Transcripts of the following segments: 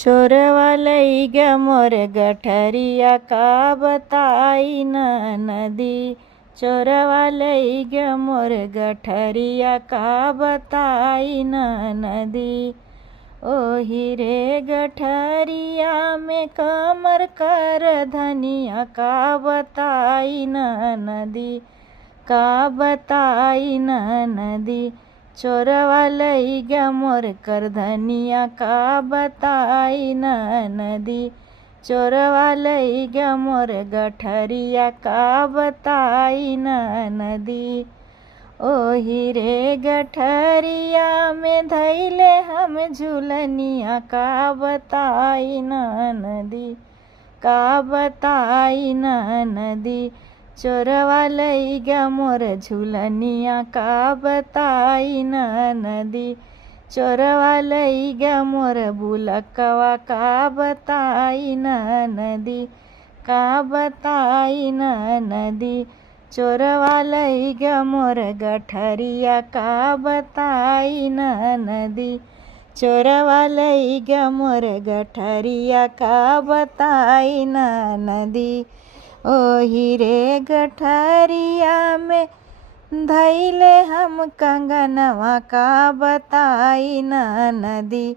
छोरवा लई ग मोर गठरिया का बताई नदी। चोरवा लई ग मोर गठरिया का बताई नदी। ओही रे गठरिया में कमर कर धनिया का बताई नदी। का बताई नदी। चोरवा लई ग मोर कर धनिया का बताई नदी। चोरवा लई ग मोर गठरिया का बताई नदी। ओही रे गठरिया में धैले हम झुलनिया का बताई नदी। का बताई नदी। चोरवा लई ग मोर झुलनिया का बताई नदी। चोरवा लई ग मोर बुलकवा का बताई नदी। का बताई नदी। चोरवा लई ग मोर गठरिया का बताई नदी। चोरवा लई ग मोर गठरिया का बताई नदी। ओही रे गठरिया में धैले हम कंगनवा का बताई नदी।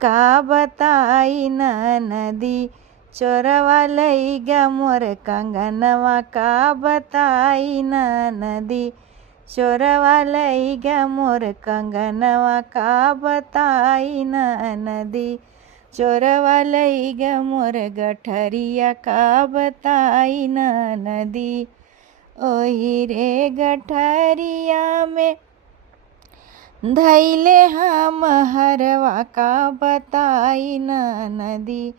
का बताई नदी। चोरवा लई ग मोर कंगनवा का बताई नदी। चोरवा लई ग मोर कंगनवा का बताई नदी। चोरवा लई ग मोर गठरिया का बताई नदी। ओही रे गठरिया में धैले हम हरवा का बताई नदी।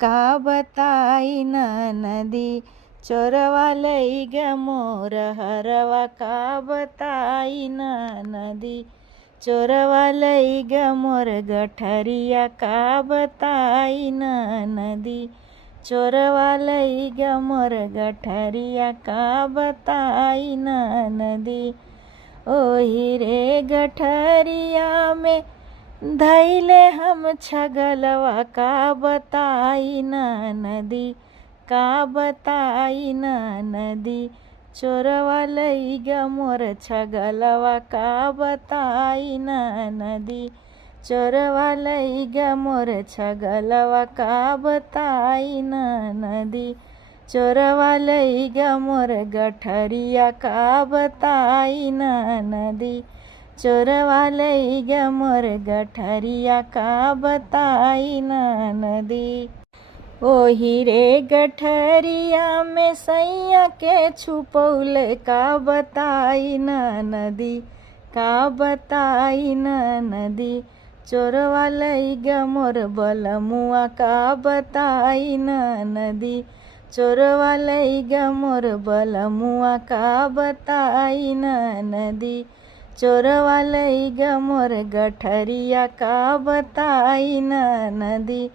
का बताई नदी। चोरवा लई ग मोर हरवा का बताई नदी। चोरवा लई ग मोर गठरिया का बताई नदी। चोरवा लई ग मोर गठरिया का बताई नदी। ओही रे गठरिया में धैले हम छगलवा का बताई नदी। का बताई नदी। चोरवा लई ग मोर छगलवा का बताई नदी। चोरवा लई ग मोर छगलवा का बताई नदी। चोरवा लई ग मोर गठरिया का बताई नदी। चोरवा लई ग मोर गठरिया का बताई नदी। ओही रे गठरिया में सैया के छुपौल का बताई नदी। का बताई नदी। चोरवा लई ग मोर बलमुआ का बताई नदी। चोरवा लई ग मोर बलमुआ का बताई नदी। चोरवा लई ग मोर गठरिया का बताई नदी।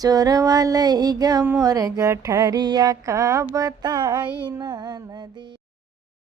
चोरवा लई ग मोर गठरिया का बताई नदी।